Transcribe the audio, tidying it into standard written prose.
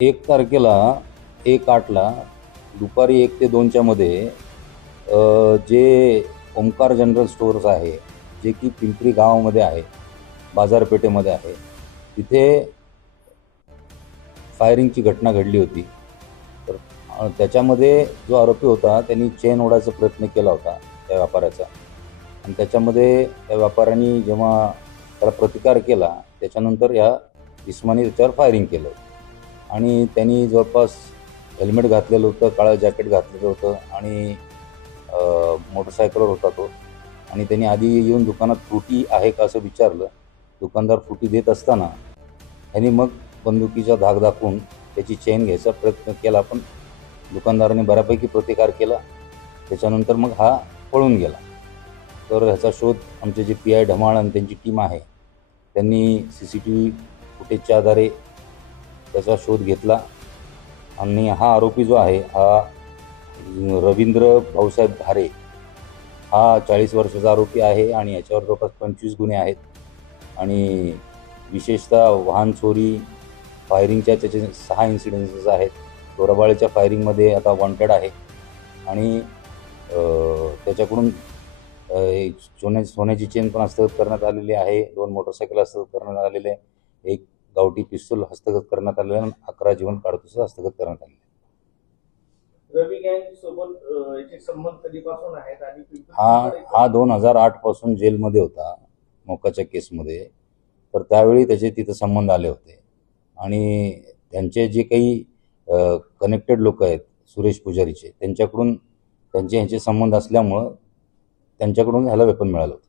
1 तारखेला 1/8ला दुपारी 1 ते 2च्या मध्ये जे ओमकार जनरल स्टोअर्स आहे, जे की पिंपरी गावामध्ये आहे, बाजारपेठेमध्ये आहे, तिथे फायरिंगची घटना घडली होती. तर त्याच्यामध्ये जो आरोपी होता त्यांनी चेन ओढायचा प्रयत्न केला होता त्या व्यापाऱ्याचा, आणि त्याच्यामध्ये त्या व्यापाऱ्याने जेव्हा त्याला प्रतिकार केला त्याच्यानंतर या इस्माने त्याच्यावर फायरिंग केलं आणि त्यांनी जवळपास हेल्मेट घातलेलं होतं, काळं जॅकेट घातलेलं होतं आणि मोटरसायकलवर होता तो. आणि त्यांनी आधी येऊन दुकानात फ्रुटी आहे का असं विचारलं. दुकानदार फ्रुटी देत असताना ह्यांनी मग बंदुकीचा धाक दाखवून त्याची चेन घ्यायचा प्रयत्न केला, पण दुकानदाराने बऱ्यापैकी प्रतिकार केला. त्याच्यानंतर मग हा पळून गेला. तर ह्याचा शोध आमचे जे PI ढमाळ आणि त्यांची टीम आहे त्यांनी CCTV फुटेजच्या आधारे त्याचा शोध घेतला आणि हा आरोपी जो आहे हा रवींद्र भाऊसाहेब धारे हा 40 वर्षाचा आरोपी आहे आणि याच्यावर जवळपास 25 गुन्हे आहेत. आणि विशेषतः वाहन चोरी, फायरिंगच्या त्याचे 6 इन्सिडेन्सेस आहेत. चोराबाळीच्या फायरिंगमध्ये आता वॉन्टेड आहे आणि त्याच्याकडून सोन्याची चेन पण हस्तगत करण्यात आलेली आहे, 2 मोटरसायकल हस्तगत करण्यात आलेले, एक गावठी पिस्तूल हस्तगत करण्यात आलेले आणि 11 जीवन काडतुसे हस्तगत करण्यात आलेले. रवी गँग सोबत याचे संबंध कधीपासून आहेत आणि हा 2008 पासून जेलमध्ये होता मोक्काच्या केसमध्ये. तर त्यावेळी त्याचे तिथं संबंध आले होते आणि त्यांचे जे काही कनेक्टेड लोक आहेत सुरेश पुजारीचे, त्यांच्याकडून ह्यांचे संबंध असल्यामुळं त्यांच्याकडून ह्याला वेपन मिळालं होतं.